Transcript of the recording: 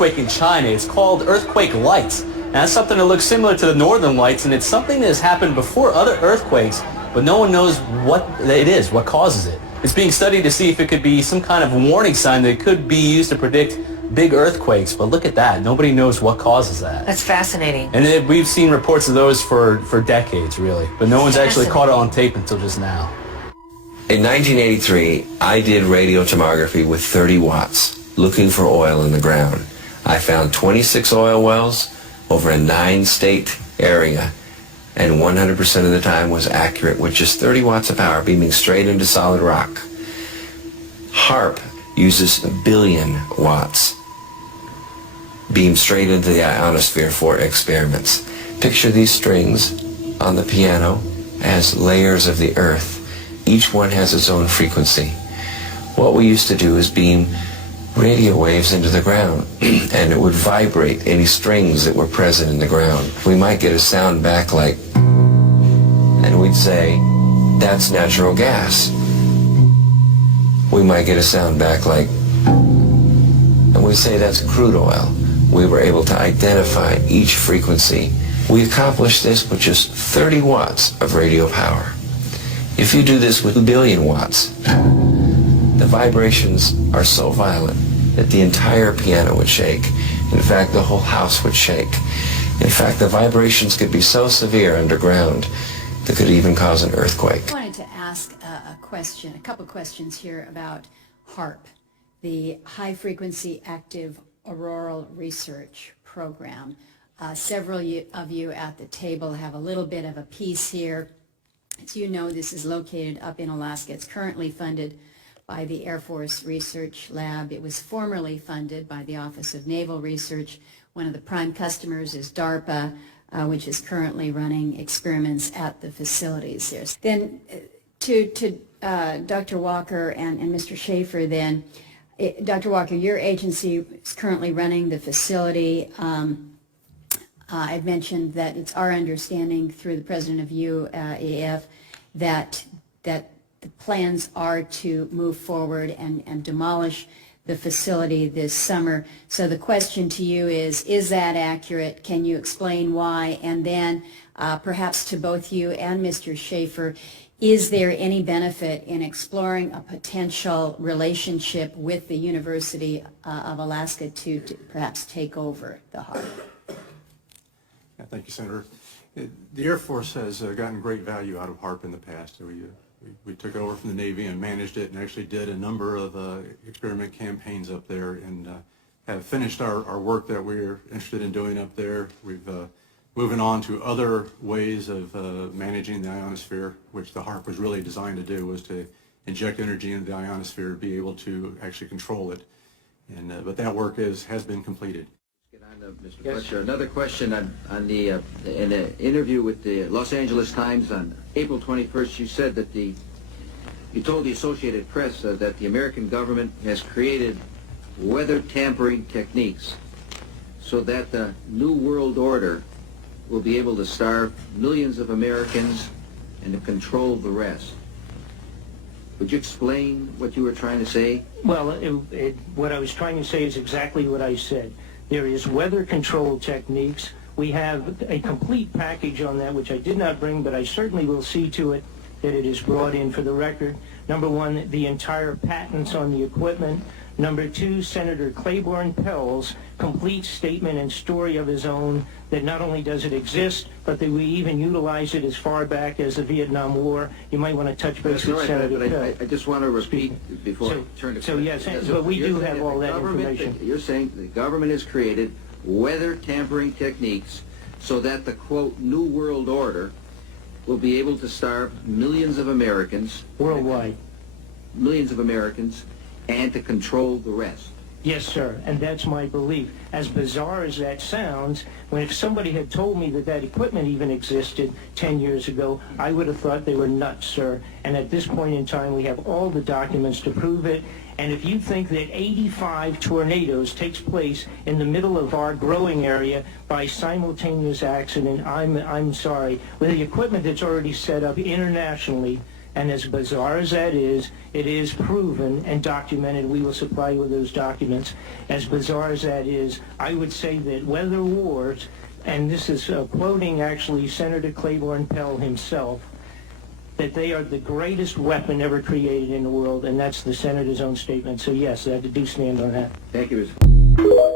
earthquake in China. It's called earthquake lights. And that's something that looks similar to the northern lights, and it's something that has happened before other earthquakes, but no one knows what it is, what causes it. It's being studied to see if it could be some kind of warning sign that could be used to predict big earthquakes, but look at that. Nobody knows what causes that. That's fascinating. And we've seen reports of those for decades, really, but no one's actually caught it on tape until just now. In 1983, I did radio tomography with 30 watts, looking for oil in the ground. I found 26 oil wells over a 9-state area, and 100% of the time was accurate with just 30 watts of power beaming straight into solid rock. HARP uses 1 billion watts beamed straight into the ionosphere for experiments. Picture these strings on the piano as layers of the earth. Each one has its own frequency. What we used to do is beam radio waves into the ground, and it would vibrate any strings that were present in the ground. We might get a sound back like, and we'd say, that's natural gas. We might get a sound back like, and we'd say that's crude oil. We were able to identify each frequency. We accomplished this with just 30 watts of radio power. If you do this with 1 billion watts, the vibrations are so violent that the entire piano would shake. In fact, the whole house would shake. In fact, the vibrations could be so severe underground that could even cause an earthquake. I wanted to ask a couple questions here about HARP, the High Frequency Active Auroral Research Program. Several of you at the table have a little bit of a piece here. As you know, this is located up in Alaska. It's currently funded by the Air Force Research Lab. It was formerly funded by the Office of Naval Research. One of the prime customers is DARPA, which is currently running experiments at the facilities there. Then to Dr. Walker and Mr. Schaefer then, Dr. Walker, your agency is currently running the facility. I've mentioned that it's our understanding through the president of UAF that the plans are to move forward and demolish the facility this summer. So the question to you is that accurate? Can you explain why? And then perhaps to both you and Mr. Schaefer, is there any benefit in exploring a potential relationship with the University of Alaska to perhaps take over the HARP? Yeah, thank you, Senator. The Air Force has gotten great value out of HARP in the past. We took it over from the Navy and managed it, and actually did a number of experiment campaigns up there, and have finished our work that we're interested in doing up there. We've moving on to other ways of managing the ionosphere, which the HARP was really designed to do, was to inject energy into the ionosphere to be able to actually control it. And but that work has been completed. Mr. Fletcher, another question on the in an interview with the Los Angeles Times on April 21st, you said that you told the Associated Press that the American government has created weather tampering techniques so that the New World Order will be able to starve millions of Americans and to control the rest. Would you explain what you were trying to say? Well, what I was trying to say is exactly what I said. There is weather control techniques. We have a complete package on that, which I did not bring, but I certainly will see to it that it is brought in for the record. Number one, the entire patents on the equipment. Number two, Senator Claiborne Pell's complete statement and story of his own that not only does it exist, but that we even utilize it as far back as the Vietnam War. You might want to touch base with Senator Pell. I just want to repeat before I turn to... So yes, but we do have all that information. You're saying the government has created weather tampering techniques so that the, quote, New World Order will be able to starve millions of Americans... Worldwide. Millions of Americans, and to control the rest. Yes, sir, and that's my belief. As bizarre as that sounds, if somebody had told me that equipment even existed 10 years ago, I would have thought they were nuts, sir. And at this point in time, we have all the documents to prove it. And if you think that 85 tornadoes takes place in the middle of our growing area by simultaneous accident, I'm sorry. With the equipment that's already set up internationally, And as bizarre as that is, it is proven and documented. We will supply you with those documents. As bizarre as that is, I would say that weather wars, and this is quoting actually Senator Claiborne Pell himself, that they are the greatest weapon ever created in the world, and that's the Senator's own statement. So yes, I do stand on that. Thank you.